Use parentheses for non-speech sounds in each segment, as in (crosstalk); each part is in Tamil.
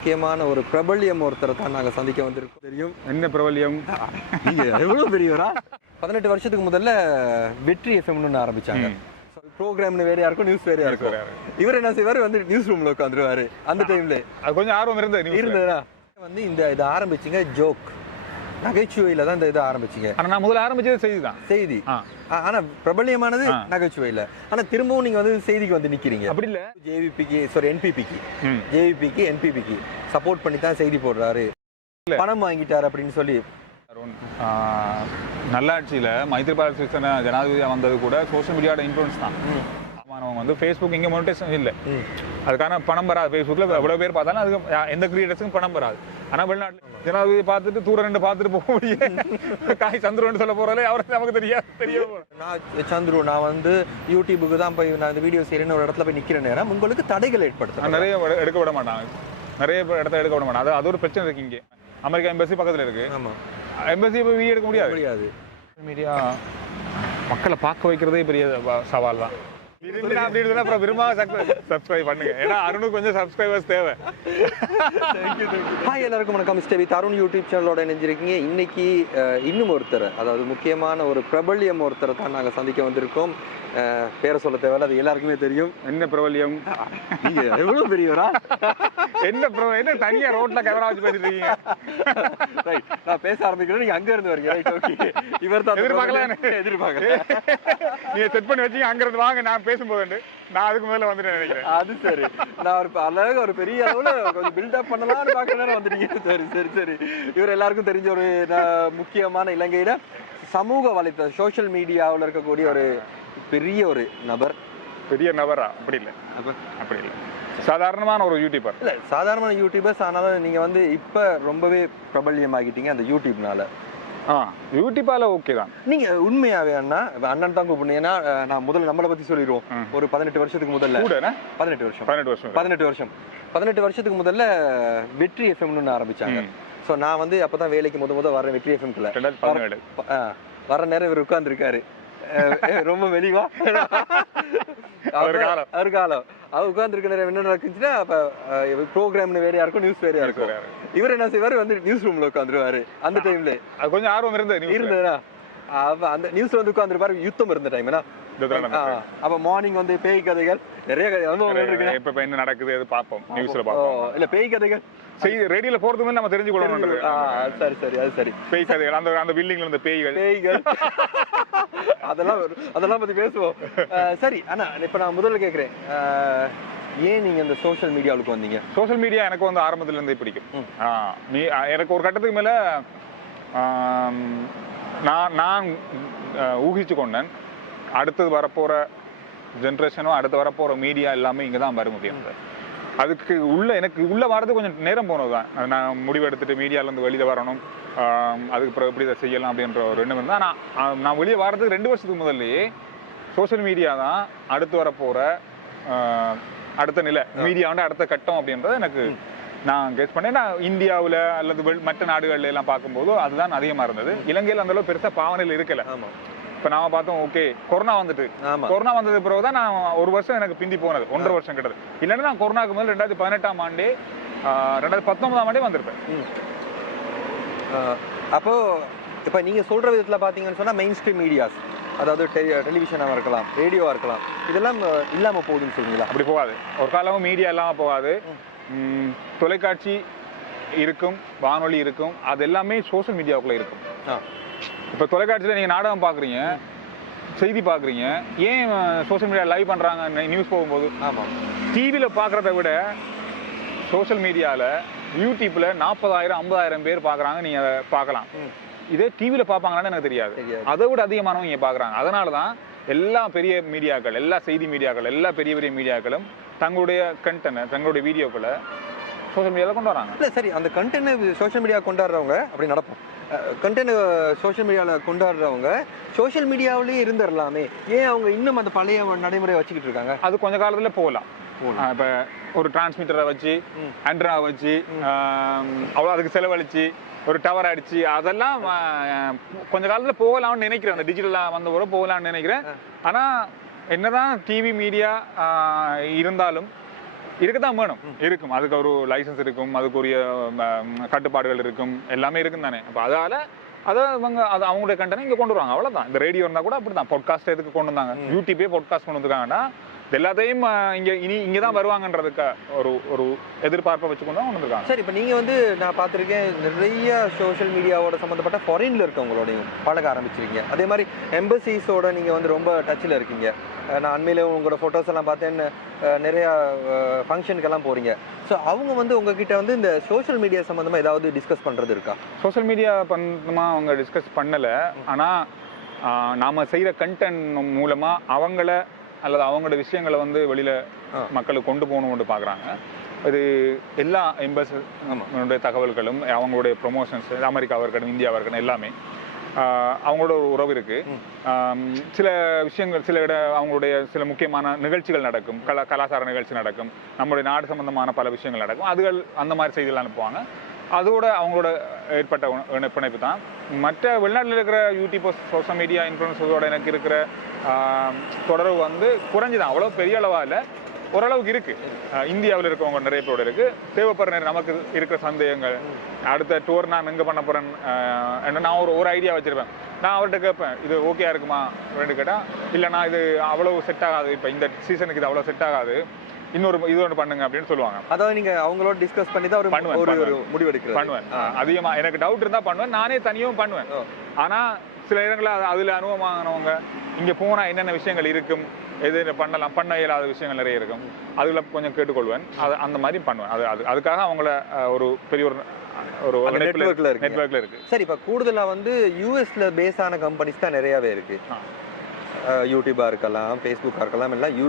முக்கியமான ஒரு பிரபல்யம் ஒருத்தரை தான் நாங்கள் சந்திக்க வந்திருக்கோம். தெரியும்? என்ன பிரபல்யம்? நீங்க எவ்வளவு பெரியவரா? பதினெட்டு வருஷத்துக்கு முதல்ல வெற்றி எஃப்எம்னு ஆரம்பிச்சாங்க. ப்ரோக்ராம்னு வேறையா இருக்கும் நியூஸ் வேறையா இருக்கும். இவர் என்ன செய்வாரு? வந்து நியூஸ் ரூம்ல உட்காந்துருவாரு. அந்த டைம்ல அது கொஞ்சம் ஆர்வம் இருந்தது. இருந்ததா வந்து இந்த இதை ஆரம்பிச்சீங்க ஜோக் நகைச்சுவையில தான் இந்த இதை ஆரம்பிச்சீங்க. ஆனா நான் முதல்ல ஆரம்பிச்சது செய்தி தான். செய்தி. ஆ. ஆ- ஆனா பிரபல்யமானது. நகைச்சுவையில. ஆனா திரும்பவும் நீங்க வந்து செய்திக்கு வந்து நிக்கிறீங்க. அப்படி இல்ல. ஜேவிபிக்கு சாரி என்பிபிக்கு. ஜேவிபிக்கு என்பிபிக்கு சப்போர்ட் பண்ணி தான் செய்தி போடுறாரு. பணம் வாங்கிட்டாரு அப்படின்னு சொல்லி. நல்லாட்சியில மைத்ரிபால சிறிசேன ஜனாதிபதியா வந்தது கூட சோஷியல் மீடியாவோட இன்ஃப்ளூயன்ஸ் தான். அவன் வந்து ஃபேஸ்புக் இங்க மோனிட்டேஷன் இல்ல. அதுக்கான பணம் வராது. ஃபேஸ்புக்ல எவ்வளவு பேர் பார்த்தாலும் அதுக்கு எந்த கிரியேட்டர்ஸுக்கும் பணம் வராது. ஆனா வெளிநாட்டுல ஜனாதிபதி பார்த்துட்டு தூரம் ரெண்டு பார்த்துட்டு போக முடியும் காய் சந்திரன் சொல்ல போறாலே அவருக்கு நமக்கு தெரியாது தெரிய நான் சந்துரு நான் வந்து யூடியூபுக்கு தான் போய் நான் இந்த வீடியோ செய்யறேன்னு ஒரு இடத்துல போய் நிக்கிற நேரம் உங்களுக்கு தடைகள் ஏற்படுத்தும் நிறைய எட- எடுக்க விட மாட்டாங்க. நிறைய இடத்த எடுக்க விட மாட்டாங்க. அது அது ஒரு பிரச்சனை இருக்கு இங்கே. அமெரிக்கா எம்பசி பக்கத்துல இருக்கு. ஆமா. எம்பசி போய் வீடியோ எடுக்க முடியாது? முடியாது. மீடியா மக்களை பார்க்க வைக்கிறதே பெரிய சவால் தான். விரும்பினா அப்படி இருந்தா அப்புறம் விரும்பாம சப்ஸ்கிரைப் பண்ணுங்க. ஏன்னா அருணுக்கு கொஞ்சம் சப்ஸ்கிரைபர்ஸ் தேவை. ஹாய் எல்லாருக்கும் வணக்கம். மிஸ்டர் வி தருண் யூடியூப் சேனலோட இணைஞ்சிருக்கீங்க. இன்னைக்கு இன்னும் ஒருத்தர் அதாவது முக்கியமான ஒரு பிரபல்யம் ஒருத்தரை தான் நாங்கள் சந்திக்க வந்திருக்கோம். பேரை சொல்ல தேவையில்ல அது எல்லாருக்குமே தெரியும். என்ன பிரபல்யம்? நீங்க எவ்வளவு பெரியவரா? என்ன ப்ரோ என்ன தனியா ரோட்ல கேமரா வச்சு பேசிட்டு இருக்கீங்க. நான் பேச ஆரம்பிக்கிறேன் நீங்க அங்க இருந்து வரீங்க. ரைட் ஓகே இவர் தான் எதிர்பார்க்கல எதிர்பார்க்கல. நீங்க செட் பண்ணி வச்சீங்க அங்க இருந்து வாங்க நான் பேசும்போது நான் அதுக்கு மேல வந்துட்டு நினைக்கிறேன். அது சரி. நான் ஒரு அழகா ஒரு பெரிய அளவுல கொஞ்சம் பில்டப் பண்ணலாம்னு பார்க்க நேரம் வந்துட்டீங்க. சரி சரி சரி. இவர் எல்லாருக்கும் தெரிஞ்ச ஒரு முக்கியமான இலங்கையில சமூக வலைத்தளம் சோஷியல் மீடியாவில் இருக்கக்கூடிய ஒரு பெரிய ஒரு நபர். பெரிய நபரா? அப்படி இல்லை. அப்படி இல்லை. சாதாரணமான ஒரு யூடியூபர் இல்ல சாதாரண யூடியூபர்ஸ் ஆனாலும் நீங்க வந்து இப்ப ரொம்பவே பிரபல்யமாகிட்டீங்க அந்த யூடியூப்னால ஆ யூடியூப்பால ஓகே தான். நீங்க உண்மையாவே அண்ணா அண்ணன் தான் கூப்பிடுங்க ஏன்னா நான் முதல்ல நம்மளை பத்தி சொல்லிடுவோம். ஒரு பதினெட்டு வருஷத்துக்கு முதல்ல? பதினெட்டு வருஷம். பதினெட்டு வருஷம். பதினெட்டு வருஷம். பதினெட்டு வருஷத்துக்கு முதல்ல வெற்றி எஃப்எம்னு ஆரம்பிச்சாங்க. ஸோ நான் வந்து அப்பதான் வேலைக்கு முத முத வரேன் வெற்றி பதினேழு. வர நேரம் இவர் உட்கார்ந்துருக்காரு. ரொம்ப மெலிவா அவர் காலம். அவர் காலம். அவர் நேரம் என்ன நடக்குச்சுன்னா அப்ப ப்ரோக்ராம்னு வேறையா இருக்கும் நியூஸ் வேறையா இருக்கும் இவர் என்ன செய்வாரு? வந்து நியூஸ் ரூம்ல உட்காந்துருவாரு அந்த டைம்ல அது கொஞ்சம் ஆர்வம் இருந்தது. இருந்ததுனா அப்ப அந்த நியூஸ்ல வந்து உட்காந்துருப்பாரு யுத்தம் இருந்த டைம். அப்ப மார்னிங் வந்து பேய் கதைகள் நிறைய கதை வந்து இப்ப என்ன நடக்குது அது பார்ப்போம். நியூஸ்ல பார்ப்போம். இல்ல பேய் கதைகள். செய்தி ரேடியோல போறதுக்கு முன்னாடி நம்ம தெரிஞ்சு கொள்ளணும்ன்றது ஆ, சரி சரி அது சரி. பேய் கதைகள் அந்த அந்த பில்டிங்ல இருந்த பேய்கள். பேய்கள். அதெல்லாம். அதெல்லாம் பத்தி பேசுவோம். சரி அண்ணா இப்ப நான் முதல்ல கேக்குறேன். ஏன் நீங்க இந்த சோஷியல் மீடியாவுக்கு வந்தீங்க? சோஷியல் மீடியா எனக்கு வந்து ஆரம்பத்துல இருந்தே பிடிக்கும். எனக்கு ஒரு கட்டத்துக்கு மேல நான் நான் ஊகிச்சு கொண்டேன். அடுத்தது வரப்போற ஜென்ரேஷனும் அடுத்து வரப்போற மீடியா எல்லாமே இங்க தான் வரும் அப்படின்றது அதுக்கு உள்ள எனக்கு உள்ள வர்றது கொஞ்சம் நேரம் போனது தான் நான் முடிவு எடுத்துட்டு மீடியால இருந்து வெளியில வரணும். அதுக்கு பிறகு எப்படி இதை செய்யலாம் அப்படின்ற ஒரு எண்ணம் இருந்தால் நான் நான் வெளியே வர்றதுக்கு ரெண்டு வருஷத்துக்கு முதல்லயே சோஷியல் மீடியா தான் அடுத்து வரப்போற ஆ, அடுத்த நிலை. மீடியாவோட அடுத்த கட்டம் அப்படின்றது எனக்கு நான் கெஸ் பண்ணேன். நான் இந்தியாவுல அல்லது மற்ற நாடுகள்ல எல்லாம் பார்க்கும்போது அதுதான் அதிகமா இருந்தது. இலங்கையில அந்த அளவு பெருசா பாவனையில் இருக்கல. இப்ப நாம பார்த்தோம் ஓகே கொரோனா வந்துட்டு. கொரோனா வந்தது பிறகு தான் நான் ஒரு வருஷம் எனக்கு பிந்தி போனது ஒன்றரை வருஷம் கிட்டது இல்லைன்னா நான் கொரோனாக்கு முதல்ல ரெண்டாயிரத்தி பதினெட்டாம் ஆண்டே ரெண்டாயிரத்தி பத்தொன்பதாம் ஆண்டே வந்திருப்பேன். அப்போ இப்ப நீங்க சொல்ற விதத்துல பாத்தீங்கன்னு சொன்னா மெயின் ஸ்ட்ரீம் மீடியாஸ் அதாவது டெலிவிஷனாக இருக்கலாம் ரேடியோவா இருக்கலாம் இதெல்லாம் அஹ், இல்லாம போகுதுன்னு சொல்றீங்களா? அப்படி போகாது. ஒரு காலமும் மீடியா இல்லாம போகாது. தொலைக்காட்சி இருக்கும் வானொலி இருக்கும் அது எல்லாமே சோஷியல் மீடியாவுக்குள்ள இருக்கும். இப்ப தொலைக்காட்சியில நீங்க நாடகம் பாக்குறீங்க செய்தி பாக்குறீங்க ஏன் சோஷியல் மீடியா லைவ் பண்றாங்க நியூஸ் போகும்போது? ஆமா. டிவியில பாக்குறத விட சோஷியல் மீடியால யூடியூப்ல நாற்பதாயிரம் ஐம்பதாயிரம் பேர் பாக்குறாங்க நீங்க அதை பார்க்கலாம். இதே டிவியில பாப்பாங்களான்னு எனக்கு தெரியாது. அதை விட அதிகமானவங்க இங்க பாக்குறாங்க. அதனால தான் எல்லா பெரிய மீடியாக்கள் எல்லா செய்தி மீடியாக்கள் எல்லா பெரிய பெரிய மீடியாக்களும் தங்களுடைய கண்டென்ட் தங்களுடைய வீடியோக்களை சோஷியல் மீடியாவில் கொண்டு வராங்க. இல்ல சரி அந்த கண்டென்ட் சோஷியல் மீடியா கொண்டாடுறவங்க அப்படி நடப்போம். கண்டென்ட் சோஷியல் மீடியாவில் கொண்டாடுறவங்க சோஷியல் மீடியாவிலேயே இருந்துடலாமே ஏன் அவங்க இன்னும் அந்த பழைய நடைமுறை வச்சுக்கிட்டு இருக்காங்க? அது கொஞ்ச காலத்துல போகலாம். இப்ப ஒரு டிரான்ஸ்மிட்டரை வச்சு ம். ஆண்ட்ரா வச்சு அவ்வளோ அதுக்கு செலவழிச்சு ஒரு டவர் அடிச்சு அதெல்லாம் கொஞ்ச காலத்துல போகலாம்னு நினைக்கிறேன். அந்த டிஜிட்டலா வந்த போகலாம்னு நினைக்கிறேன். ஆனா என்னதான் டிவி மீடியா இருந்தாலும் இருக்கத்தான் வேணும். இருக்கும். அதுக்கு ஒரு லைசன்ஸ் இருக்கும். அதுக்குரிய கட்டுப்பாடுகள் இருக்கும். எல்லாமே இருக்கும் தானே அப்போ அதால அதை அவங்க அது அவங்களுடைய கண்டனை இங்கே கொண்டு வருவாங்க. அவ்வளவுதான். இந்த ரேடியோ இருந்தால் கூட அப்படி தான் பாட்காஸ்ட் எதுக்கு கொண்டு வந்தாங்க? யூடியூபே பாட்காஸ்ட் கொண்டு வந்திருக்காங்கன்னா எல்லாத்தையும் இங்க இனி இங்கே தான் வருவாங்கன்றதுக்கு ஒரு ஒரு எதிர்பார்ப்பை வச்சு கொண்டு தான் வந்திருக்காங்க சரி இப்போ நீங்கள் வந்து நான் பார்த்துருக்கேன் நிறைய சோஷியல் மீடியாவோட சம்மந்தப்பட்ட ஃபாரின்ல இருக்கவங்களோடையும் பழக ஆரம்பிச்சிருக்கீங்க. அதே மாதிரி எம்பசிஸோட நீங்கள் வந்து ரொம்ப டச்சில் இருக்கீங்க. நான் அண்மையில உங்களோட ஃபோட்டோஸ் எல்லாம் பார்த்தேன் அஹ் நிறையா ஃபங்க்ஷனுக்கெல்லாம் போகிறீங்க ஸோ அவங்க வந்து உங்ககிட்ட வந்து இந்த சோஷியல் மீடியா சம்மந்தமாக ஏதாவது டிஸ்கஸ் பண்ணுறது இருக்கா? சோஷியல் மீடியா பண்ணமா அவங்க டிஸ்கஸ் பண்ணலை. ஆனால் நாம செய்கிற கண்டென்ட் மூலமா அவங்கள அல்லது அவங்களோட விஷயங்களை வந்து வெளியில. மக்களுக்கு கொண்டு போகணும்னு பார்க்குறாங்க இது எல்லா எம்பசினுடைய தகவல்களும் அவங்களுடைய ப்ரொமோஷன்ஸ் அமெரிக்காவாக இருக்கட்டும் இந்தியாவாக இருக்கட்டும் எல்லாமே அவங்களோட ஒரு உறவு இருக்கு. சில விஷயங்கள் சில இட அவங்களுடைய சில முக்கியமான நிகழ்ச்சிகள் நடக்கும். கலா கலாச்சார நிகழ்ச்சி நடக்கும். நம்முடைய நாடு சம்பந்தமான பல விஷயங்கள் நடக்கும். அதுகள் அந்த மாதிரி செய்திகள் அனுப்புவாங்க. அதோட அவங்களோட ஏற்பட்ட பிணைப்பு தான் மற்ற வெளிநாட்டில் இருக்கிற யூடியூபர்ஸ் சோஷியல் மீடியா இன்ஃப்ளூன்ஸோட எனக்கு இருக்கிற தொடர்பு வந்து குறைஞ்சுதான். அவ்வளோ பெரிய அளவாக இல்லை. ஓரளவுக்கு இருக்கு. இந்தியாவில் இருக்கவங்க நிறைய பேரோட இருக்கு. தேவைப்படுற நமக்கு இருக்கிற சந்தேகங்கள். அடுத்த டூர் நான் எங்கே பண்ண போறேன் என்ன நான் ஒரு ஒரு ஐடியா வச்சிருப்பேன். நான் அவர்கிட்ட கேட்பேன் இது ஓகேயா இருக்குமா? அப்படின்னு கேட்டால் இல்லை இல்லைண்ணா இது அவ்வளோ செட் ஆகாது. இப்போ இந்த சீசனுக்கு இது அவ்வளோ செட் ஆகாது. இன்னொரு இது ஒன்று பண்ணுங்க அப்படின்னு சொல்லுவாங்க. அதாவது நீங்கள் அவங்களோட டிஸ்கஸ் பண்ணி தான் ஒரு பண்ணுவேன், ஒரு பண்ணுவேன். முடிவெடுக்கிறது. பண்ணுவேன். அதிகமா எனக்கு டவுட் இருந்தா பண்ணுவேன். நானே தனியும் பண்ணுவேன். ஆனா சில இடங்களில் அது- அதுல அனுபவமானவங்க இங்க போனா என்னென்ன விஷயங்கள் இருக்கும் எது பண்ணலாம் பண்ண இயலாத விஷயங்கள் நிறைய இருக்கும். அதுல கொஞ்சம் கேட்டுக்கொள்வேன். அது அந்த மாதிரி பண்ணுவேன். அது அது அதுக்காக அவங்கள ஒரு பெரிய ஒரு ஒரு அந்த network ல இருக்கீங்க. நெட்ஒர்க்ல இருக்கு. சரி இப்போ கூடுதலாக வந்து யூஎஸ்ல பேஸ் ஆன கம்பெனிஸ் தான் நிறையாவே இருக்கு. ஆ. யூடியூபா இருக்கலாம் ஃபேஸ்புக்கா இருக்கலாம் எல்லாம் யூ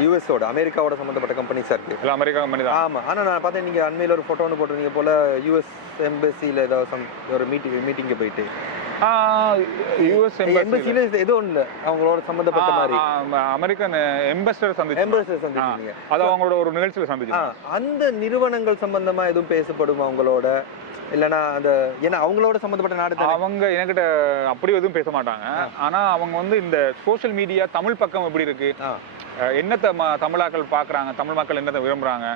யூஎஸோட அமெரிக்காவோட சம்மந்தப்பட்ட கம்பெனிஸாக இருக்கு. எல்லாம் அமெரிக்கா கம்பெனி தான். ஆமா. ஆனா நான் பார்த்தேன் நீங்க அண்மையில ஒரு போட்டோ ஒன்று போட்டிருந்தீங்க போல யூஎஸ் எம்பசியில் ஏதாவது ஒரு மீட்டிங் மீட்டிங்கு போயிட்டு. யூஎஸ் எம்பசியில் ஏதோ ஒன்று அவங்களோட சம்மந்தப்பட்ட மாதிரி. அமெரிக்கன் எம்பஸ்டர் சந்திச்சு எம்பசி சந்திச்சீங்க அது அவங்களோட ஒரு நிகழ்ச்சியில சந்திச்சு அந்த நிறுவனங்கள் சம்பந்தமா எதுவும் பேசப்படும் அவங்களோட? இல்லைன்னா அந்த ஏன்னா அவங்களோட சம்மந்தப்பட்ட நாடு அவங்க என்கிட்ட அப்படி எதுவும் பேச மாட்டாங்க. ஆனா அவங்க வந்து இந்த சோஷியல் மீடியா தமிழ் பக்கம் எப்படி இருக்கு? என்னத்த தமிழாக்கள் பாக்குறாங்க? தமிழ் மக்கள் என்னத்தை விரும்புறாங்க?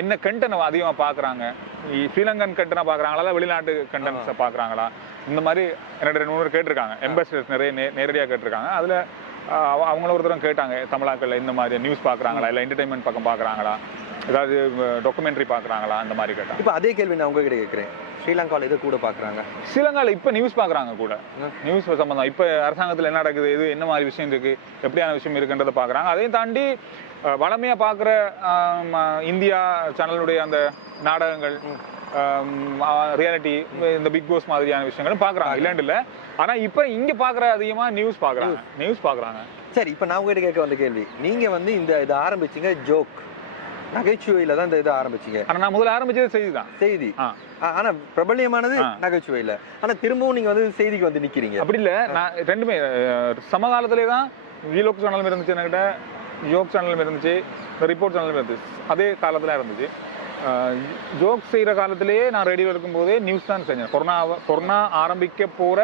என்ன கண்டென்ட் அதிகமா பாக்குறாங்க? ஸ்ரீலங்கன் கண்டென்ட் பாக்குறாங்களா? இல்ல வெளிநாட்டு கண்டென்ட்ஸ் பாக்குறாங்களா? இந்த மாதிரி என்னோட ரெண்டு மூணு பேர் கேட்டிருக்காங்க. எம்பசிடர்ஸ் நிறைய நே- நேரடியா கேட்டிருக்காங்க. அதுல அவங்கள ஒரு தரம் கேட்டாங்க தமிழாக்கள் இந்த மாதிரி நியூஸ் பாக்குறாங்களா? இல்ல என்டர்டைன்மெண்ட் பக்கம் பாக்குறாங்களா? ஏதாவது டாக்குமெண்ட்ரி பாக்குறாங்களா? அந்த மாதிரி கேட்டாங்க. இப்போ அதே கேள்வி நான் உங்ககிட்ட கேட்குறேன். ஸ்ரீலங்காவில் இதை கூட பார்க்குறாங்க ஸ்ரீலங்கால இப்ப நியூஸ் பாக்குறாங்க கூட. நியூஸ் சம்பந்தம். இப்ப அரசாங்கத்துல என்ன நடக்குது? இது என்ன மாதிரி விஷயம் இருக்கு? எப்படியான விஷயம் இருக்குன்றத பாக்குறாங்க. அதையும் தாண்டி அஹ், வளமையா பாக்குற ஆம், அஹ், இந்தியா சேனலுடைய அந்த நாடகங்கள் ரியாலிட்டி இந்த பிக் பாஸ் மாதிரியான விஷயங்களும் பாக்குறாங்க இல்லைன்னு இல்ல. ஆனா இப்ப இங்க பாக்குற அதிகமா நியூஸ் பாக்குறாங்க. நியூஸ் பாக்குறாங்க. சரி இப்போ நான் உங்ககிட்ட கேட்க வந்த கேள்வி. நீங்க வந்து இந்த இதை ஆரம்பிச்சீங்க ஜோக் நகைச்சுவையில தான் இந்த இதை ஆரம்பிச்சீங்க. ஆனா நான் முதல்ல ஆரம்பிச்சது செய்தி தான். செய்தி. ஆனா பிரபல்யமானது. நகைச்சுவையில. ஆனா திரும்பவும் நீங்க வந்து செய்திக்கு வந்து நிக்கிறீங்க. அப்படி இல்ல நான் ரெண்டுமே சமகாலத்திலே தான் வீலோக் சேனலும் இருந்துச்சு என்கிட்ட ஜோக் சேனலும் இருந்துச்சு ரிப்போர்ட் சேனலும் இருந்துச்சு. அதே காலத்துல இருந்துச்சு. ஜோக் செய்யற காலத்திலேயே நான் ரேடியோ இருக்கும்போதே நியூஸ் தான் செஞ்சேன் கொரோனா கொரோனா ஆரம்பிக்க போற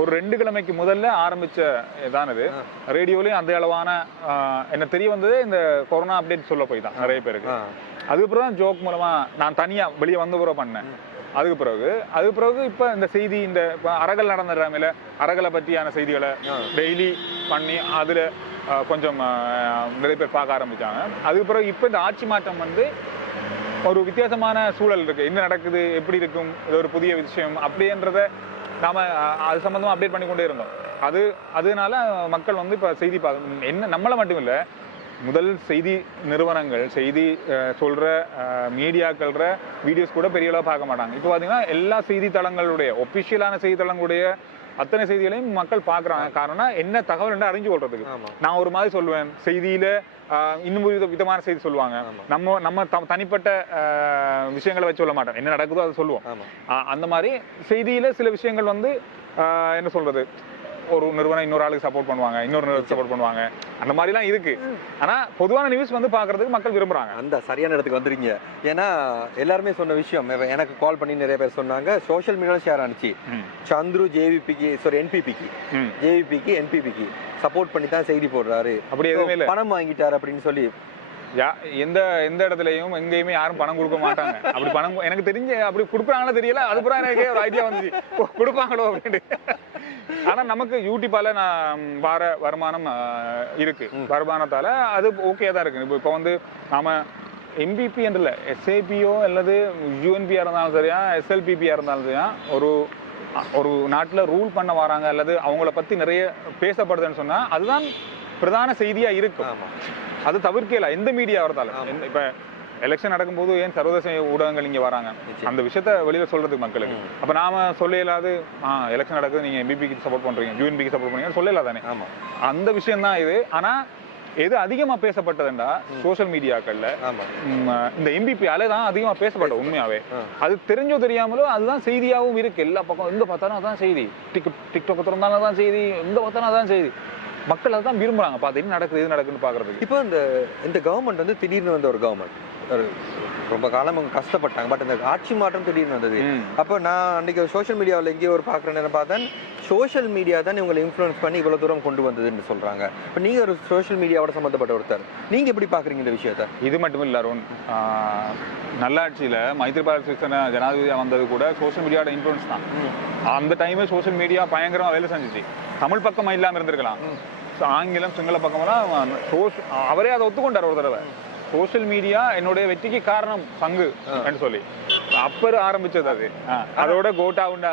ஒரு ரெண்டு கிழமைக்கு முதல்ல ஆரம்பிச்ச இதான் இது. ரேடியோலயும் அந்த அளவான எனக்கு தெரிய வந்தது இந்த கொரோனா அப்டேட் சொல்ல போய் தான் நிறைய பேருக்கு. அதுக்கப்புறம் தான் ஜோக் மூலமா நான் தனியா வெளியே வந்த பிறகு பண்ணேன் அதுக்கு பிறகு அதுக்கு பிறகு இப்ப இந்த செய்தி இந்த இப்ப அரகல் நடந்த டைம்ல அரகலை பற்றியான செய்திகளை. டெய்லி பண்ணி அதுல கொஞ்சம் நிறைய பேர் பார்க்க ஆரம்பிச்சாங்க அதுக்கு பிறகு இப்ப இந்த ஆட்சி மாற்றம் வந்து ஒரு வித்தியாசமான சூழல் இருக்கு. என்ன நடக்குது எப்படி இருக்கும் இது ஒரு புதிய விஷயம் அப்படின்றத நாம அது சம்பந்தமா அப்டேட் பண்ணி கொண்டே இருந்தோம். அது அதனால மக்கள் வந்து இப்ப செய்தி பார்க்க என்ன நம்மள மட்டும் இல்ல முதல் செய்தி நிறுவனங்கள் செய்தி சொல்கிற சொல்ற மீடியாக்கள்ற வீடியோஸ் கூட பெரிய அளவு பார்க்க மாட்டாங்க. இப்போ பாத்தீங்கன்னா எல்லா செய்தித்தளங்களுடைய ஒபிஷியலான செய்தித்தளங்களுடைய அத்தனை செய்திகளையும் மக்கள் பார்க்கறாங்க. காரணம் என்ன தகவல் என்று அறிஞ்சு கொள்றதுக்கு. நான் ஒரு மாதிரி சொல்லுவேன். செய்தியில இன்னும் வித- விதமான செய்தி சொல்லுவாங்க. நம்ம நம்ம தனிப்பட்ட விஷயங்களை வச்சு சொல்ல மாட்டோம். என்ன நடக்குதோ அதை சொல்லுவோம். அந்த மாதிரி செய்தியில சில விஷயங்கள் வந்து என்ன சொல்றது ஒரு நிறுவனம் இன்னொரு ஆளுக்கு சப்போர்ட் பண்ணுவாங்க இன்னொரு நிறுவனம் சப்போர்ட் பண்ணுவாங்க. அந்த மாதிரிலாம் இருக்கு. ஆனா பொதுவான நியூஸ் வந்து பாக்குறதுக்கு மக்கள் விரும்புறாங்க. அந்த சரியான இடத்துக்கு வந்துருங்க ஏன்னா எல்லாருமே சொன்ன விஷயம். எனக்கு கால் பண்ணி நிறைய பேர் சொன்னாங்க. சோஷியல் மீடியாவில் ஷேர் ஆனிச்சு. சந்துரு ஜேவிபிக்கு சாரி என்பிபிக்கு. ஜேவிபிக்கு என்பிபிக்கு சப்போர்ட் பண்ணி தான் செய்தி போடுறாரு. அப்படி பணம் வாங்கிட்டார் அப்படின்னு சொல்லி யா- எந்த எந்த இடத்துலயும் எங்கேயுமே யாரும் பணம் கொடுக்க மாட்டாங்க. அப்படி பணம் எனக்கு தெரிஞ்ச அப்படி கொடுக்குறாங்களோ தெரியல அதுக்கப்புறம் எனக்கு ஒரு ஐடியா வந்துச்சு. கொடுப்பாங்களோ அப்படின்ட்டு. ஆனா நமக்கு யூடியூப்பால நான் வர வருமானம் இருக்கு. வருமானத்தால அது ஓகே தான் இருக்கு. இப்போ இப்போ வந்து நாம எம்பிபி என்றில்ல எஸ்ஏபியோ அல்லது யூஎன்பியா இருந்தாலும் சரியா எஸ்எல்பிபியா இருந்தாலும் சரியா ஒரு ஒரு நாட்டுல ரூல் பண்ண வராங்க அல்லது அவங்கள பத்தி நிறைய பேசப்படுதுன்னு சொன்னா அதுதான் பிரதான செய்தியா இருக்கும். அது தவிர்க்கல எந்த மீடியா வரதாலும் எந்த- இப்ப எலெக்ஷன் நடக்கும்போது ஏன் சர்வதேச ஊடகங்கள் இங்க வராங்க. அந்த விஷயத்த வெளியில சொல்றதுக்கு மக்களுக்கு. அப்ப நாம சொல்ல இயலாது ஆ எலெக்ஷன் நடக்குது நீங்க எம்பிபிக்கு சப்போர்ட் பண்றீங்க யூஎன்பிக்கு சப்போர்ட் பண்ணீங்க சொல்ல இயலாதானே ஆமா. அந்த விஷயம் தான் இது. ஆனா எது அதிகமா பேசப்பட்டதுண்டா? சோஷியல் மீடியாக்கள்ல இந்த எம்பிபி அலை தான் அதிகமா பேசப்பட்டது உண்மையாவே. அது தெரிஞ்சோ தெரியாமலோ அதுதான் செய்தியாகவும் இருக்கு. எல்லா பக்கம் எங்க பார்த்தாலும் அதான் செய்தி. டிக் டிக்டாக் திறந்தாலும் அதான் செய்தி எங்க பார்த்தாலும் அதான் செய்தி. மக்கள் அதான் விரும்புறாங்க. பார்த்து என்ன நடக்குது இது நடக்குதுன்னு பாக்குறதுக்கு. இப்போ இந்த இந்த கவர்மெண்ட் வந்து திடீர்னு வந்த ஒரு கவர்மெண்ட் ரொம்ப காலம் அவங்க கஷ்டப்பட்டாங்க. பட் இந்த ஆட்சி மாற்றம் திடீர்னு வந்தது. அப்போ நான் அன்னைக்கு சோஷியல் மீடியாவில் எங்கேயோ ஒரு பார்க்குற நேரம் பார்த்தேன் சோஷியல் மீடியா தான் இவங்களை இன்ஃப்ளூயன்ஸ் பண்ணி இவ்வளோ தூரம் கொண்டு வந்ததுன்னு சொல்கிறாங்க இப்போ நீங்கள் ஒரு சோஷியல் மீடியாவோட சம்மந்தப்பட்ட ஒருத்தர் நீங்கள் எப்படி பார்க்குறீங்க இந்த விஷயத்த? இது மட்டும் இல்ல அருண். நல்லாட்சியில மைத்ரிபால சிறிசேன ஜனாதிபதியா வந்தது கூட சோஷியல் மீடியாவோட இன்ஃப்ளூயன்ஸ் தான். அந்த டைமே சோஷியல் மீடியா பயங்கரமா வேலை செஞ்சுச்சு. தமிழ் பக்கம் இல்லாம இருந்திருக்கலாம். ஆங்கிலம் சிங்கள பக்கமெல்லாம் அவரே அதை ஒத்துக்கொண்டார் ஒரு தடவை. சோஷியல் மீடியா என்னுடைய வெற்றிக்கு காரணம் பங்கு சொல்லி. அப்ப ஆரம்பிச்சது அது. அதோட கோட்டாவுண்ட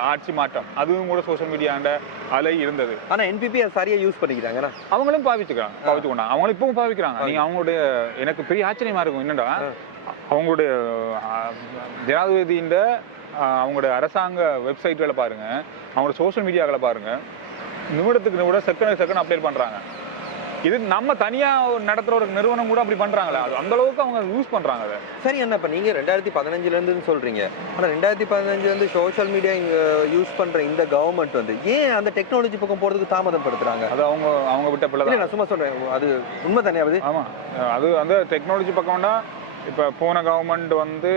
ஆட்சி மாற்றம். அதுவும் கூட சோஷியல் மீடியாண்ட அலை இருந்தது. ஆனால் என்பிபி அதை சரியாக யூஸ் பண்ணிக்கிறாங்கண்ணா அவங்களும் பாவிச்சுக்கிறாங்க பாவிச்சு கொண்டாங்க. அவங்களும் இப்பவும் பாவிக்கிறாங்க. நீங்க அவங்களுடைய எனக்கு பெரிய ஆச்சரியமா இருக்கும். என்னடா? அவங்களுடைய ஜனாதிபதியின் ஆஹ், அவங்களுடைய அரசாங்க வெப்சைட்களை பாருங்க. அவங்களோட சோஷியல் மீடியாக்களை பாருங்க. நிமிடத்துக்கு நிமிடம் செகண்ட் செகண்ட் அப்டேட் பண்றாங்க. இது நம்ம தனியா நடத்துற ஒரு நிறுவனம் கூட அப்படி பண்றாங்களே அது அந்த அளவுக்கு அவங்க யூஸ் பண்றாங்க அதை. சரி அண்ணா இப்போ நீங்கள் ரெண்டாயிரத்தி பதினஞ்சுலேருந்துன்னு சொல்கிறீங்க ஆனால் ரெண்டாயிரத்தி பதினஞ்சு வந்து சோஷியல் மீடியா இங்கே யூஸ் பண்ணுற இந்த கவர்மெண்ட் வந்து ஏன் அந்த டெக்னாலஜி பக்கம் போகிறதுக்கு தாமதப்படுத்துறாங்க? அது அவங்க அவங்க விட்ட பிள்ளை நான் சும்மா சொல்கிறேன் அது உண்மை தானே அது? ஆமா. அது அந்த டெக்னாலஜி பக்கம்னா இப்ப போன கவர்மெண்ட் வந்து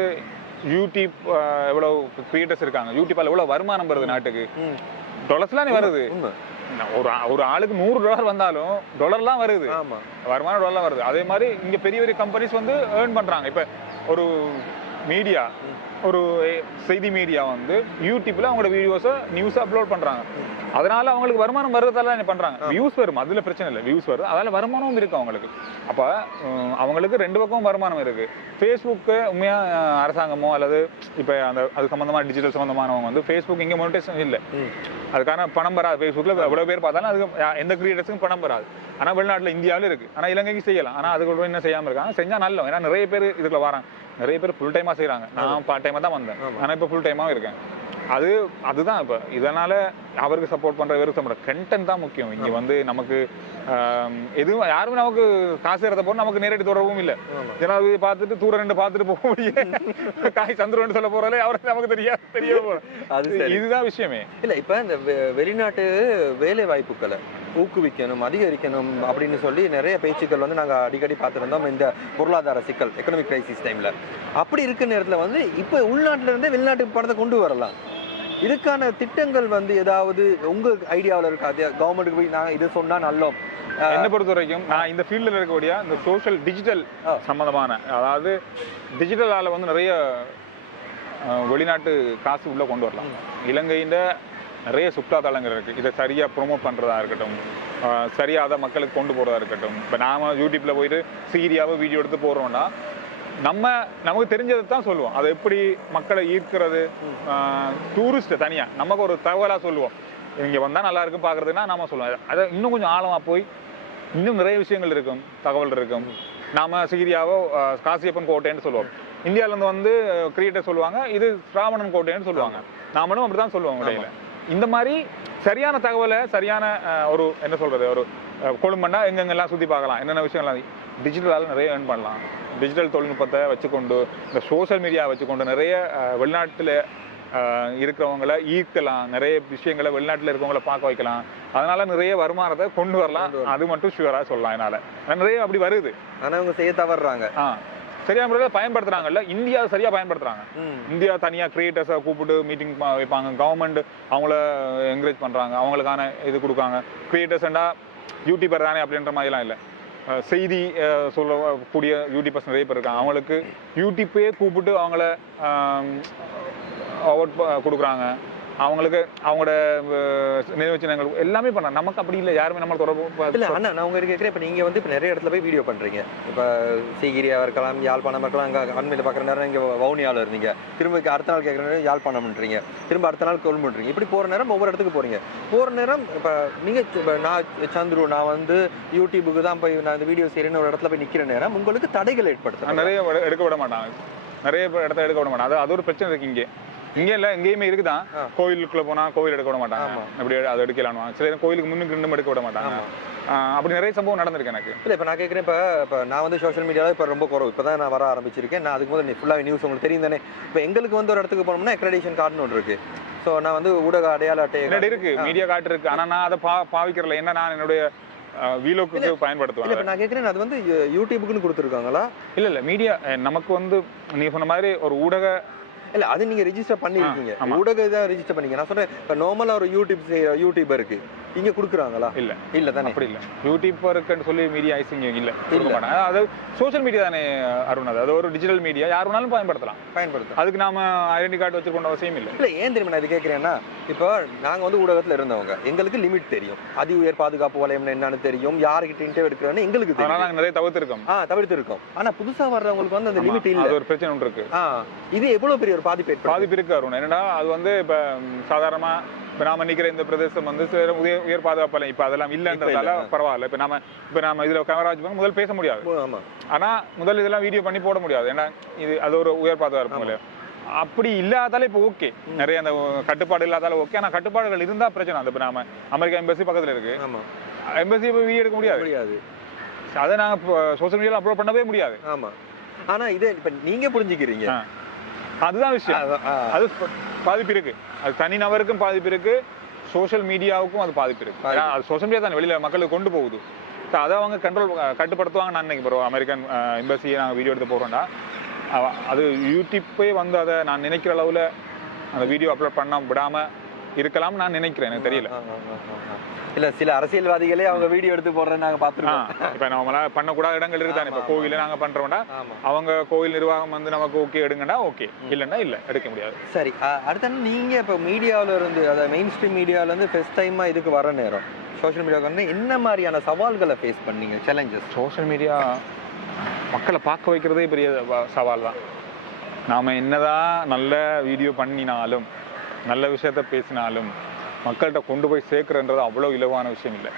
யூடியூப் எவ்வளவு கிரியேட்டர்ஸ் இருக்காங்க. யூடியூப்பால எவ்வளவு வருமானம் வருது நாட்டுக்கு. ம். டாலர்ஸ்லாம் வருது. ஒரு ஒரு ஆளுக்கு நூறு டாலர் வந்தாலும் டாலர்லாம் வருது. ஆமாம் வருமானம் டாலர்லாம் வருது. அதே மாதிரி இங்க பெரிய பெரிய கம்பெனிஸ் வந்து ஏர்ன் பண்றாங்க. இப்ப ஒரு மீடியா ஒரு செய்தி மீடியா வந்து யூடியூப்ல அவங்களோட வீடியோஸை நியூஸ் அப்லோட் பண்றாங்க. அதனால அவங்களுக்கு வருமானம் வர்றதால என்ன பண்றாங்க. வியூஸ் வரும். அதுல பிரச்சனை இல்லை. வியூஸ் வரும் அதனால வருமானமும் இருக்கு அவங்களுக்கு. அப்ப அவங்களுக்கு ரெண்டு பக்கமும் வருமானம் இருக்கு. ஃபேஸ்புக்கு உண்மையா அரசாங்கமோ அல்லது இப்ப அந்த அது சம்பந்தமா டிஜிட்டல் சம்பந்தமானவங்க வந்து ஃபேஸ்புக் இங்க மோனிட்டேஷன் இல்லை. அதுக்கான பணம் வராது. ஃபேஸ்புக்கில் எவ்வளோ பேர் பார்த்தாலும் அதுக்கு எந்த கிரியேட்டர்ஸுக்கும் பணம் வராது. ஆனால் வெளிநாட்டில் இந்தியாவிலும் இருக்கு. ஆனால் இலங்கைக்கு செய்யலாம். ஆனால் அதுக்கு என்ன செய்யாமல் இருக்காங்க? செஞ்சால் நல்ல ஏன்னா நிறைய பேர் இதுக்குள்ள வராங்க. நிறைய பேர் ஃபுல் டைமாக செய்கிறாங்க நான் பார்ட் டைமாக தான் வந்தேன். ஆனால் இப்போ ஃபுல் டைமாகவும் இருக்கேன். அது அதுதான் இப்போ. இதனால அவருக்கு சப்போர்ட் பண்ற இவருக்கு சப்போர்ட் கண்டென்ட் தான் முக்கியம். இங்க வந்து நமக்கு எதுவும் யாருமே நமக்கு காசு எடுத்த போது நமக்கு நேரடி தொடர்பும் இல்லை. ஜனாதிபதி பார்த்துட்டு தூரம் ரெண்டு பார்த்துட்டு போக முடியும் (laughs) காய் சந்திரன் சொல்ல போறாலே அவருக்கு நமக்கு தெரியாது தெரிய அது இதுதான் விஷயமே. இல்ல இப்ப இந்த வெளிநாட்டு வேலை வாய்ப்புகளை ஊக்குவிக்கணும் அதிகரிக்கணும் அப்படின்னு சொல்லி நிறைய பேச்சுக்கள் வந்து நாங்க அடிக்கடி பார்த்திருந்தோம் இந்த பொருளாதார சிக்கல் எக்கனாமிக் கிரைசிஸ் டைம்ல அப்படி இருக்க நேரத்துல வந்து இப்ப உள்நாட்டுல இருந்தே வெளிநாட்டு பணத்தை கொண்டு வரலாம். இதுக்கான திட்டங்கள் வந்து ஏதாவது உங்க ஐடியாவில் இருக்கா? கவர்மெண்ட்டுக்கு போய் நான் இது சொன்னா நல்லோம். என்னை பொறுத்த வரைக்கும் நான் இந்த ஃபீல்டில் இருக்கக்கூடிய இந்த சோஷியல் டிஜிட்டல். சம்மந்தமான அதாவது டிஜிட்டலால வந்து நிறைய வெளிநாட்டு காசு உள்ள கொண்டு வரலாம். இலங்கையின் நிறைய சுற்றுலா தலங்கள் இருக்கு. இதை சரியா ப்ரொமோட் பண்றதா இருக்கட்டும் அஹ், சரியா அதை மக்களுக்கு கொண்டு போறதா இருக்கட்டும். இப்போ நாம யூடியூப்ல போயிட்டு சீரியாவை வீடியோ எடுத்து போடுறோம்னா நம்ம நமக்கு தெரிஞ்சதை தான் சொல்லுவோம். அதை எப்படி மக்களை ஈர்க்கிறது? டூரிஸ்ட் தனியா. நமக்கு ஒரு தகவலா சொல்லுவோம். இங்க வந்தா நல்லா இருக்கும் பாக்குறதுன்னா நாம சொல்லுவோம். அதை இன்னும் கொஞ்சம் ஆழமா போய் இன்னும் நிறைய விஷயங்கள் இருக்கும் தகவல் இருக்கும். நாம சீரியாவோ அஹ், காசியப்பன் கோட்டைன்னு சொல்லுவோம். இந்தியால இருந்து வந்து கிரியேட்டர் சொல்லுவாங்க. இது ஸ்ராவணன் கோட்டைன்னு சொல்லுவாங்க. நாமளும் அப்படிதான் சொல்லுவோம் இடையில இந்த மாதிரி சரியான தகவலை சரியான ஒரு என்ன சொல்றது ஒரு கொழும்புன்னா எங்கெங்கெல்லாம் சுத்தி பார்க்கலாம் என்னென்ன விஷயங்கள்லாம் டிஜிட்டலால நிறைய ஏர்ன் பண்ணலாம். டிஜிட்டல் தொழில்நுட்பத்தை வச்சுக்கொண்டு இந்த சோஷியல் மீடியா வச்சுக்கொண்டு நிறைய வெளிநாட்டுல இருக்கிறவங்கள ஈர்க்கலாம். நிறைய விஷயங்களை வெளிநாட்டுல இருக்கவங்கள பார்க்க வைக்கலாம். அதனால நிறைய வருமானத்தை கொண்டு வரலாம். அது மட்டும் ஷுவரா சொல்லலாம் என்னால. நிறைய அப்படி வருது. ஆனா அவங்க செய்ய தவறுறாங்க. ஆ. சரியா முறையில் பயன்படுத்துறாங்கல்ல. இந்தியா சரியா பயன்படுத்துறாங்க. இந்தியா தனியா கிரியேட்டர்ஸை கூப்பிட்டு மீட்டிங் வைப்பாங்க. கவர்மெண்ட் அவங்கள என்கரேஜ் பண்றாங்க. அவங்களுக்கான இது கொடுக்காங்க. கிரியேட்டர்ஸ்ண்டா யூடியூபர் தானே அப்படின்ற மாதிரிலாம் இல்லை. செய்தி சொல்லக்கூடிய யூடியூபர்ஸ் நிறைய பேர் இருக்காங்க. அவங்களுக்கு யூடியூப்பே கூப்பிட்டு அவங்கள அவார்ட் கொடுக்குறாங்க. அவங்களுக்கு அவங்களோட நினைவு சின்னங்கள் எல்லாமே பண்ணாங்க நமக்கு அப்படி இல்லை. யாருமே நம்ம தொடர்பு இல்ல அண்ணா நான் உங்களுக்கு கேட்குறேன். இப்போ நீங்க வந்து இப்போ நிறைய இடத்துல போய் வீடியோ பண்றீங்க. இப்போ சீகிரியாக இருக்கலாம் யாழ்ப்பாணம் இருக்கலாம் அங்கே அண்மையில் பார்க்குற நேரம் இங்கே வவுனியாவில் இருந்தீங்க. திரும்ப அடுத்த நாள் கேட்குற நேரம் யாழ்ப்பாணம்ன்றீங்க திரும்ப அடுத்த நாள் கொல் பண்ணுறீங்க இப்படி போகிற நேரம் ஒவ்வொரு இடத்துக்கு போறீங்க. போகிற நேரம் இப்போ நீங்கள் இப்போ நான் சந்துரு நான் வந்து யூடியூபுக்கு தான் போய் நான் இந்த வீடியோ செய்கிறேன்னு ஒரு இடத்துல போய் நிற்கிற நேரம் உங்களுக்கு தடைகள் ஏற்படுத்தும் நிறைய எடுக்க விட மாட்டாங்க. நிறைய இடத்த எடுக்க விட மாட்டாங்க. அது அது ஒரு பிரச்சனை இருக்கு இங்கே. இங்க இல்ல எங்கேயுமே இருக்குதான். கோயிலுக்குள்ள போனா கோயில் எடுக்க விட மாட்டாங்க. அப்படி அதை எடுக்கலான்னு சில கோயிலுக்கு முன்னுக்கு நின்று எடுக்க விட மாட்டாங்க அப்படி நிறைய சம்பவம் நடந்திருக்கு எனக்கு இல்லை இப்போ நான் கேட்குறேன் இப்போ இப்போ நான் வந்து சோஷியல் மீடியாவில் இப்போ ரொம்ப குறவு இப்போ தான் நான் வர ஆரம்பிச்சிருக்கேன் நான் அதுக்கு முதல்ல ஃபுல்லாக நியூஸ் உங்களுக்கு தெரியும் தானே இப்போ எங்களுக்கு வந்து ஒரு இடத்துக்கு போனோம்னா அக்ரெடிஷன் கார்டுன்னு ஒன்று இருக்கு ஸோ நான் வந்து ஊடக அடையாள அட்டையை என்னடி இருக்கு. மீடியா கார்டு இருக்கு ஆனா நான் அதை பா பாவிக்கிறல என்ன நான் என்னுடைய வீலோக்கு இப்போ நான் கேட்குறேன் அது வந்து யூடியூபுக்குன்னு கொடுத்துருக்காங்களா இல்ல இல்ல மீடியா நமக்கு வந்து நீ சொன்ன மாதிரி ஒரு ஊடக இல்ல அது நீங்க ரெஜிஸ்டர் பண்ணிருக்கீங்க. ஊடக தான் ரெஜிஸ்டர் பண்ணீங்க நான் இப்போ நார்மலா ஒரு யூடியூப் யூடியூபருக்கு இங்க கொடுக்குறாங்களா? இல்ல. இல்ல தானே? அப்படி இல்ல. யூடியூபருக்குன்னு சொல்லி மீடியா ஐசிங் இல்ல. கொடுக்க. மாட்டாங்க. அது சோஷியல் மீடியா தானே அருண் அது? அது ஒரு டிஜிட்டல் மீடியா யார் வேணாலும் பயன்படுத்தலாம். பயன்படுத்தும் அதுக்கு நாம ஐடென்டி கார்டு வச்சிருக்கோம் அவசியம் இல்ல. இல்ல ஏன் தெரியுமா நான் இது கேட்குறேன்னா இப்போ நாங்க வந்து ஊடகத்துல இருந்தவங்க எங்களுக்கு லிமிட் தெரியும். அதி உயர் பாதுகாப்பு வலயம் என்னன்னு தெரியும். யாருக்கிட்ட இன்டர்வியூ எடுக்கிறேன்னு எங்களுக்கு தெரியும் நாங்க நிறைய தவிர்த்திருக்கோம். ஆ தவிர்த்து இருக்கோம் ஆனா புதுசா வர்றவங்களுக்கு வந்து அந்த லிமிட் இல்ல. அது ஒரு பிரச்சனை ஒன்று இருக்கு. இது எவ்வளவு பெரிய ஒரு பாதிப்பு பாதிப்பு இருக்கு அருண். என்னடா அது வந்து இப்ப சாதாரணமா இப்ப நாம நிக்கிற இந்த பிரதேசம் வந்து சில உயர் உயர் பாதுகாப்பு இப்ப அதெல்லாம் இல்லன்றதால இல்ல. பரவாயில்ல. இப்ப நாம இப்ப நாம இதுல கேமரா வச்சு முதல் பேச முடியாது. ஆமா. ஆனா முதல் இதெல்லாம் வீடியோ பண்ணி போட முடியாது. ஏன்னா இது அது ஒரு உயர் பாதுகாப்பு இல்லையா அப்படி இல்லாதால இப்போ ஓகே நிறைய அந்த கட்டுப்பாடு இல்லாதால ஓகே ஆனா கட்டுப்பாடுகள் இருந்தா பிரச்சனை. அந்த இப்ப நாம அமெரிக்கா எம்பசி பக்கத்துல இருக்கு. எம்பசி போய் வீடியோ எடுக்க முடியாது. முடியாது. அதை நாங்க சோஷியல் மீடியால அப்லோட் பண்ணவே முடியாது. ஆமா. ஆனா இது இப்ப நீங்க புரிஞ்சுக்கிறீங்க. அதுதான் விஷயம். அது பாதிப்பு இருக்கு அது தனி நபருக்கும் பாதிப்பு இருக்கு சோஷியல் மீடியாவுக்கும் அது பாதிப்பு இருக்கு பாதிப்பு. ஏன்னா அது சோஷியல் மீடியா தான் வெளியில மக்களுக்கு கொண்டு போகுது So அதை அவங்க கண்ட்ரோல் கட்டுப்படுத்துவாங்க நான் நினைக்கிறேன் bro. அமெரிக்கன் எம்பசியை நாங்கள் வீடியோ எடுத்து போகிறோம்டா அது யூடியூப்பே வந்து அதை நான் நினைக்கிற அளவுல அந்த வீடியோ அப்லோட் பண்ண விடாம இருக்கலாம் நான் நினைக்கிறேன் எனக்கு தெரியல. இல்ல சில அரசியல்வாதிகளே அவங்க வீடியோ எடுத்து போடுறேன் நாங்க பாத்துருக்கோம் இப்ப நம்மளா பண்ணக்கூடாத இடங்கள் இருக்குதானே இப்ப கோவில நாங்க பண்றோம்டா ஆமா. அவங்க கோவில் நிர்வாகம் வந்து நமக்கு ஓகே எடுங்கடா ஓகே இல்லைன்னா இல்ல எடுக்க முடியாது. சரி அடுத்து நீங்க இப்ப மீடியாவுல இருந்து அதாவது மெயின் ஸ்ட்ரீம் மீடியால இருந்து ஃபர்ஸ்ட் டைமா இதுக்கு வர நேரம் சோஷியல் மீடியாவுக்கு வந்து என்ன மாதிரியான சவால்களை ஃபேஸ் பண்ணீங்க சேலஞ்சஸ் சோஷியல் மீடியா மக்களை பார்க்க வைக்கிறதே பெரிய சவால் தான். நாம் என்னதான் நல்ல வீடியோ பண்ணினாலும் நல்ல விஷயத்த பேசினாலும் மக்கள்கிட்ட கொண்டு போய் சேர்க்குறன்றது அவ்வளோ இலவான விஷயம் இல்லை.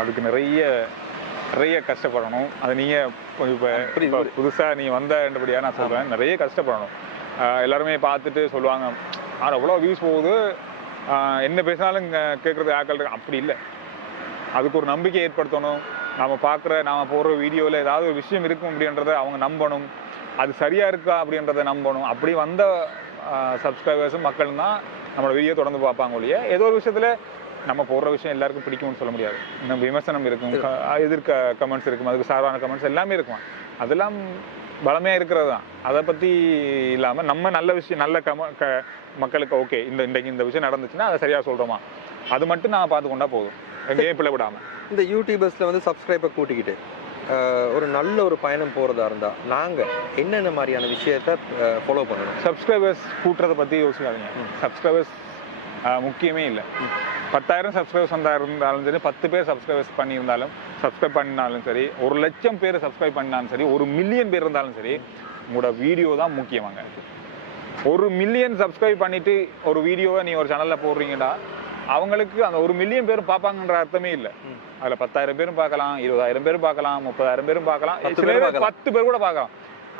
அதுக்கு நிறைய நிறைய கஷ்டப்படணும். அது நீங்கள் இப்போ புதுசாக நீ வந்தபடியாக நான் சொல்கிறேன் நிறைய கஷ்டப்படணும். எல்லாருமே பார்த்துட்டு சொல்லுவாங்க ஆனால் அவ்வளோ வியூஸ் போகுது. என்ன பேசினாலும் கேட்குறது ஆக்கள் இருக்கு." அப்படி இல்லை. அதுக்கு ஒரு நம்பிக்கை ஏற்படுத்தணும். நாம பார்க்குற நாம போடுற வீடியோவில் ஏதாவது ஒரு விஷயம் இருக்கும் அப்படின்றத அவங்க நம்பணும். அது சரியா இருக்கா அப்படின்றத நம்பணும். அப்படி வந்த சப்ஸ்கிரைபர்ஸும் மக்களும் தான் நம்மளோட வீடியோ தொடர்ந்து பார்ப்பாங்க ஒழிய ஏதோ ஒரு விஷயத்துல நம்ம போடுற விஷயம் எல்லாருக்கும் பிடிக்கும்னு சொல்ல முடியாது. இன்னும் விமர்சனம் இருக்கும் எதிர்க்க கமெண்ட்ஸ் இருக்கும் அதுக்கு சார்பான கமெண்ட்ஸ் எல்லாமே இருக்கும். அதெல்லாம் பலமையா இருக்கிறது தான். அதை பத்தி இல்லாம நம்ம நல்ல விஷயம் நல்ல கம க மக்களுக்கு ஓகே இந்த இன்றைக்கு இந்த விஷயம் நடந்துச்சுன்னா அதை சரியாக சொல்கிறோமா அது மட்டும் நான் பார்த்து கொண்டா போதும். எங்கேயும் பிள்ளை விடாம இந்த யூடியூபர்ஸில் வந்து சப்ஸ்கிரைபர் கூட்டிக்கிட்டு ஒரு நல்ல ஒரு பயணம் போறதா இருந்தா நாங்க என்னென்ன மாதிரியான விஷயத்த ஃபாலோ பண்ணணும்? சப்ஸ்கிரைபர்ஸ் கூட்டுறதை பற்றி யோசிக்காதீங்க. சப்ஸ்கிரைபர்ஸ் முக்கியமே இல்லை. பத்தாயிரம் சப்ஸ்கிரைபர்ஸ் வந்தா இருந்தாலும் சரி பத்து பேர் சப்ஸ்கிரைபர்ஸ் பண்ணியிருந்தாலும் சப்ஸ்கிரைப் பண்ணினாலும் சரி ஒரு லட்சம் பேர் சப்ஸ்கிரைப் பண்ணாலும் சரி ஒரு மில்லியன் பேர் இருந்தாலும் சரி உங்களோட வீடியோ தான் முக்கியமாங்க ஒரு மில்லியன் சப்ஸ்கிரைப் பண்ணிட்டு ஒரு வீடியோவை நீ ஒரு சேனல்ல போடுறீங்கடா அவங்களுக்கு அந்த ஒரு மில்லியன் பேரும் பார்ப்பாங்கன்ற அர்த்தமே இல்லை. அதுல பத்தாயிரம் பேரும் பார்க்கலாம் இருபதாயிரம் பேரும் பார்க்கலாம் முப்பதாயிரம் பேரும் பார்க்கலாம். பத்து பேர் கூட பார்க்கலாம்.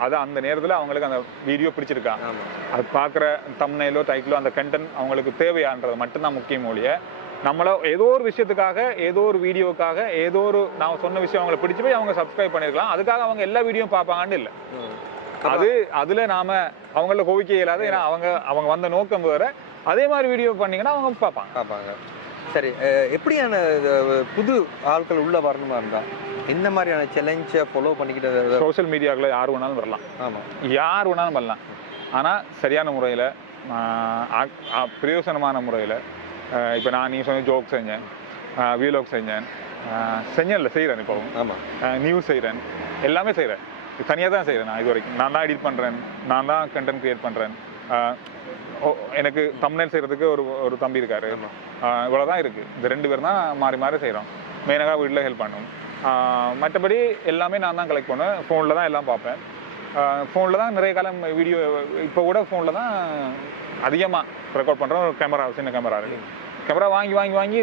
அது அந்த நேரத்துல அவங்களுக்கு அந்த வீடியோ பிடிச்சிருக்கா. அது பார்க்குற தம்னைலோ டைட்டிலோ அந்த கண்டென்ட் அவங்களுக்கு தேவையான்றது மட்டும்தான் முக்கியம் ஒழிய நம்மள ஏதோ ஒரு விஷயத்துக்காக ஏதோ ஒரு வீடியோக்காக ஏதோ ஒரு நான் சொன்ன விஷயம் அவங்களை பிடிச்சு போய் அவங்க சப்ஸ்கிரைப் பண்ணிருக்கலாம். அதுக்காக அவங்க எல்லா வீடியோவும் பார்ப்பாங்கன்னு இல்லை. அது அதுல நாம அவங்கள கோவிக்க இயலாது. ஏன்னா அவங்க அவங்க வந்த நோக்கம் வேற. அதே மாதிரி வீடியோ பண்ணீங்கன்னா அவங்க பார்ப்பாங்க. பார்ப்பாங்க. சரி எப்படியான புது ஆட்கள் உள்ள வரணுமா இருந்தா? என்ன மாதிரியான சேலஞ்சை ஃபாலோ பண்ணிக்கிட்டு சோஷியல் மீடியாக்குள்ள யார் வேணாலும் வரலாம். ஆமா. யார் வேணாலும் பண்ணலாம் ஆனால் சரியான முறையில் பிரயோசனமான முறையில் இப்போ நான் நீ சொன்ன ஜோக் செஞ்சேன் வீலோக் செஞ்சேன் செஞ்சல செய்கிறேன் இப்போ ஆமா. நியூஸ் செய்கிறேன் எல்லாமே செய்கிறேன் தனியாக தான் செய்கிறேன் நான் இது வரைக்கும். நான் தான் எடிட் பண்ணுறேன் நான் தான் கண்டென்ட் க்ரியேட் பண்ணுறேன் எனக்கு தம்ப்நெயில் செய்கிறதுக்கு ஒரு ஒரு தம்பி இருக்காரு. இவ்வளோ தான் இருக்குது இந்த ரெண்டு பேரும் தான் மாறி மாறி செய்கிறோம் மெயினாக வீட்டில் ஹெல்ப் பண்ணும். மற்றபடி எல்லாமே நான் தான் கலெக்ட் பண்ணுவேன். ஃபோனில் தான் எல்லாம் பார்ப்பேன். ஃபோனில் தான் நிறைய காலம் வீடியோ இப்போ கூட ஃபோனில் தான் அதிகமாக ரெக்கார்ட் பண்ணுறோம் ஒரு கேமரா சின்ன கேமரா இருக்குது கேமரா வாங்கி வாங்கி வாங்கி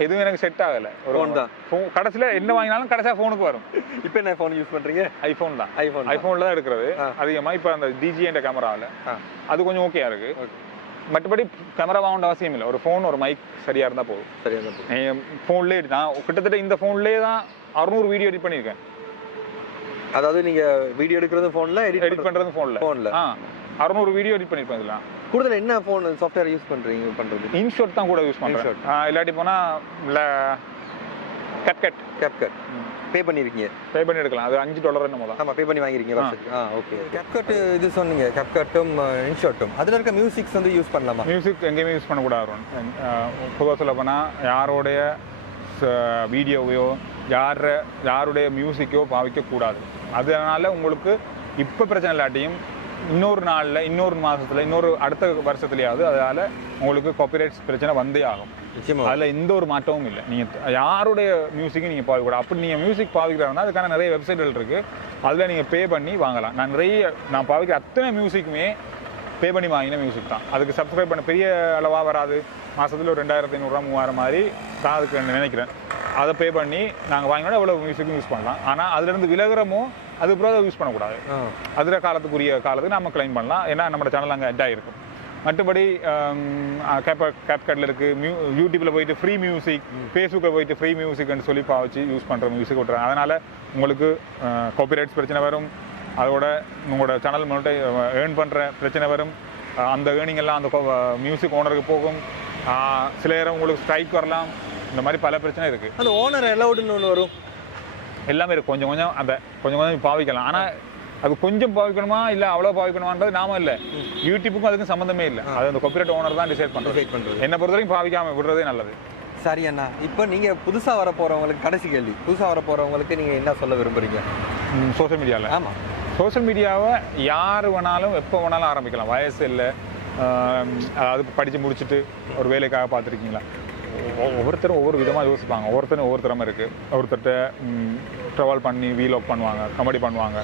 எதுவும் எனக்கு செட் ஆகலை. ஒரு Phone தான். phone- கடைசியில் என்ன வாங்கினாலும் கடைசியாக ஃபோனுக்கு வரும். இப்போ என்ன ஃபோன் யூஸ் பண்றீங்க? ஐஃபோன் தான். ஐபோன் ஐஃபோனில் தான் எடுக்கிறது. அதிகமாக இப்போ அந்த டிஜி என்ற கேமராவில். அது கொஞ்சம் ஓகேயா இருக்கு. மற்றபடி கேமரா வாங்க அவசியம் இல்லை. ஒரு ஃபோன் ஒரு மைக் சரியா இருந்தால் போதும். சரியா ஃபோன்லேயே நான் கிட்டத்தட்ட இந்த ஃபோன்லேயே தான் அறுநூறு வீடியோ எடிட் பண்ணியிருக்கேன். அதாவது நீங்க வீடியோ எடுக்கிறது போன்ல எடிட் எடிட் பண்ணுறது ஃபோனில் போன்ல ஆ. அறுநூறு வீடியோ எடிட் பண்ணியிருப்பேன் இதில். கூடுதல் என்ன போன் சாஃப்ட்வேர் யூஸ் பண்றீங்க பண்றது? இன்ஷாட் தான் கூட யூஸ் பண்ணுறேன். இல்லாட்டி போனால் இல்லை கட் கட் கேப்கட் பே பண்ணிருக்கீங்க? பே பண்ணி எடுக்கலாம். அது அஞ்சு டாலர் என்னமோ தான். ஆமா பே பண்ணி வாங்கிருக்கீங்க வருஷத்துக்கு. ஆ ஓகே கேப்கட் இது சொன்னீங்க. கேப்கட்டும் இன்ஷாட்டும் அதுல இருக்க மியூசிக்ஸ் வந்து யூஸ் பண்ணலாமா? மியூசிக் எங்கேயுமே யூஸ் பண்ணக்கூடாது பொதுவாக சொல்ல போனால் யாரோடைய வீடியோவையோ யார யாருடைய மியூசிக்கோ பாவிக்கக்கூடாது. அதனால உங்களுக்கு இப்போ பிரச்சனை இல்லாட்டியும் இன்னொரு நாளில் இன்னொரு மாதத்தில் இன்னொரு அடுத்த வருஷத்துலையாவது அதனால் உங்களுக்கு காப்பிரைட்ஸ் பிரச்சனை வந்தே ஆகும். அதில் எந்த ஒரு மாற்றமும் இல்லை. நீங்கள் யாருடைய மியூசிக்கும் நீங்கள் பாவிக்கூடாது அப்படி நீங்கள் மியூசிக் பாவிக்கிறாருன்னா அதுக்கான நிறைய வெப்சைட்கள் இருக்குது அதில் நீங்கள் பே பண்ணி வாங்கலாம். நான் நிறைய நான் பாவிக்கிற அத்தனை மியூசிக்குமே பே பண்ணி வாங்கின மியூசிக் தான். அதுக்கு சப்ஸ்கிரைப் பண்ண பெரிய அளவாக வராது. மாதத்தில் ஒரு ரெண்டாயிரத்தி ஐநூறுரூவா மூவாயிரம் மாதிரி தான் அதுக்கு நினைக்கிறேன். அதை பே பண்ணி நாங்கள் வாங்கினோட எவ்வளோ மியூசிக்கும் யூஸ் பண்ணலாம். ஆனால் அதுலேருந்து விலகிறமோ அது பிறகு அதை யூஸ் பண்ணக்கூடாது அதில் காலத்துக்குரிய காலத்துக்கு நம்ம கிளைம் பண்ணலாம். ஏன்னா நம்ம சேனல் அங்கே அட் ஆகிருக்கும் மற்றபடி கேப் கேப்கட்டில் இருக்குது மியூ யூடியூப்பில் போயிட்டு ஃப்ரீ மியூசிக் ஃபேஸ்புக்கில் போயிட்டு ஃப்ரீ மியூசிக்னு சொல்லி பாவச்சு யூஸ் பண்ணுற மியூசிக் விட்றாங்க அதனால் உங்களுக்கு காப்பிரைட்ஸ் பிரச்சனை வரும். அதோட உங்களோட சேனல் முன்னாடி ஏர்ன் பண்ணுற பிரச்சனை வரும். அந்த ஏர்னிங் எல்லாம் அந்த மியூசிக் ஓனருக்கு போகும். சில நேரம் உங்களுக்கு ஸ்ட்ரைக் வரலாம். இந்த மாதிரி பல பிரச்சனை இருக்குது அந்த ஓனர் அலவுடுன்னு ஒன்று வரும். எல்லாமே இருக்கு. கொஞ்சம் கொஞ்சம் அந்த கொஞ்சம் கொஞ்சம் பாவிக்கலாம். ஆனா அது கொஞ்சம் பாவிக்கணுமா? இல்ல அவ்வளவு பாவிக்கணுமான்றது நாம இல்ல. யூடியூப்புக்கும் அதுக்கும் சம்மந்தமே இல்ல. அது அந்த காப்பிரைட் ஓனர் தான் டிசைட் பண்றது. என்ன பொறுத்த வரைக்கும் பாவிக்காம விடுறதே நல்லது. சரி அண்ணா இப்போ நீங்க புதுசா வர போறவங்களுக்கு கடைசி கேள்வி புதுசா வர போறவங்களுக்கு நீங்க என்ன சொல்ல விரும்புறீங்க? சோஷியல் மீடியாவில் ஆமா. சோஷியல் மீடியாவை யார் வேணாலும் எப்போ வேணாலும் ஆரம்பிக்கலாம். வயசு இல்லை அதாவது படித்து முடிச்சுட்டு ஒரு வேலைக்காக பார்த்துருக்கீங்களா ஒவ்வொருத்தரும் ஒவ்வொரு விதமாக யோசிப்பாங்க. ஒவ்வொருத்தரும் ஒவ்வொரு திறமை இருக்குது ஒருத்தர்கிட்ட ட்ராவல் பண்ணி வீலாக் பண்ணுவாங்க காமெடி பண்ணுவாங்க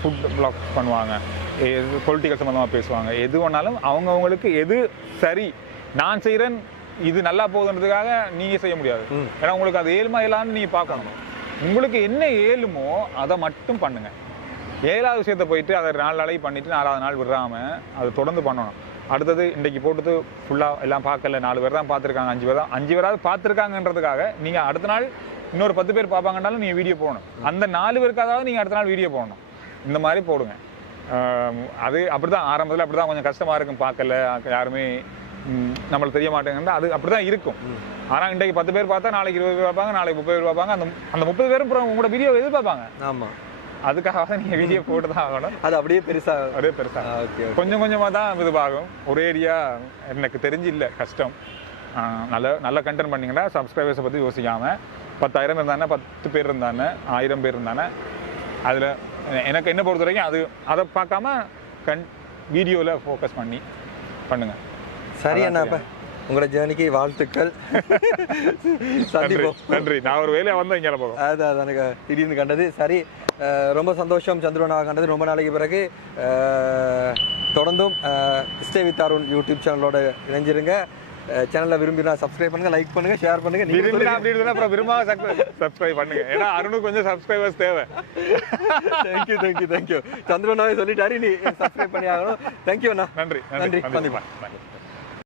ஃபுட் பிளாக் பண்ணுவாங்க பொலிட்டிக்கல் சம்மந்தமாக பேசுவாங்க. எது வேணாலும் அவங்கவுங்களுக்கு எது சரி நான் செய்கிறேன் இது நல்லா போகுதுன்றதுக்காக நீங்கள் செய்ய முடியாது. ஏன்னா உங்களுக்கு அது ஏழுமா இல்லான்னு நீங்கள் பார்க்கணும். உங்களுக்கு என்ன ஏழுமோ அதை மட்டும் பண்ணுங்கள் ஏழாவது விஷயத்தை போயிட்டு அதை நாலு நாளைக்கு பண்ணிட்டு நாலாவது நாள் விடாம அதை தொடர்ந்து பண்ணணும். அடுத்தது இன்றைக்கி போட்டது ஃபுல்லாக எல்லாம் பார்க்கல. நாலு பேர் தான் பார்த்துருக்காங்க. அஞ்சு பேர் தான். அஞ்சு பேராவது பார்த்துருக்காங்கன்றதுக்காக நீங்கள் அடுத்த நாள் இன்னொரு பத்து பேர் பார்ப்பாங்கன்னாலும் நீங்கள் வீடியோ போகணும் அந்த நாலு பேருக்காவது நீங்கள் அடுத்த நாள் வீடியோ போடணும். இந்த மாதிரி போடுங்க. அது அப்படி தான் ஆரம்பத்தில் அப்படி தான் கொஞ்சம் கஷ்டமாக இருக்கும் பார்க்கல. யாருமே நம்மளுக்கு தெரிய மாட்டேங்குது அது அப்படி தான் இருக்கும். ஆனால் இன்றைக்கு பத்து பேர் பார்த்தா நாளைக்கு இருபது பேர் பார்ப்பாங்க நாளைக்கு முப்பது பேர் பார்ப்பாங்க. அந்த அந்த முப்பது பேரும் அப்புறம் உங்களோட வீடியோ எதிர்பார்ப்பாங்க. ஆமாம் அதுக்காக தான் நீங்கள் வீடியோ போட்டு தான் ஆகணும் அது அப்படியே பெருசா ஒரே பெருசா. ஓகே கொஞ்சம் கொஞ்சமாக தான் இதுவாகும். ஒரே ஏரியா எனக்கு தெரிஞ்சு இல்லை கஷ்டம் நல்ல நல்ல கண்டென்ட் பண்ணீங்கன்னா சப்ஸ்கிரைபர்ஸை பற்றி யோசிக்காமல் பத்தாயிரம் இருந்தானே பத்து பேர் இருந்தானே ஆயிரம் பேர் இருந்தானே அதில் எனக்கு என்ன பொறுத்த வரைக்கும் அது அதை பார்க்காம கண் வீடியோவில் ஃபோக்கஸ் பண்ணி பண்ணுங்க. சரி அண்ணா அப்ப உங்களோட ஜேர்னிக்கு வாழ்த்துக்கள். சந்திப்போம். நன்றி. நான் ஒரு வேலையை வந்தேன் இங்கே போகும். அது அது எனக்கு திடீர்னு கண்டது. சரி ரொம்ப சந்தோஷம் சந்திரனாக கண்டது. ரொம்ப நாளைக்கு பிறகு தொடர்ந்தும் ஸ்டே வித் அருண் யூடியூப் சேனலோட இணைஞ்சிருங்க. சேனலை விரும்பினா சப்ஸ்கிரைப் பண்ணுங்க லைக் பண்ணுங்க ஷேர் பண்ணுங்க. நீங்க விரும்பினா அப்படி இருந்தா அப்புறம் விரும்பாம சப்ஸ்கிரைப் பண்ணுங்க. ஏன்னா அருணுக்கு கொஞ்சம் சப்ஸ்கிரைபர்ஸ் தேவை. தேங்க்யூ தேங்க்யூ தேங்க்யூ சந்திரனாவே சொல்லிட்டாரு. நீ சப்ஸ்கிரைப் பண்ணி ஆகணும். தேங்க்யூ அண்ணா. நன்றி நன்றி. Bye.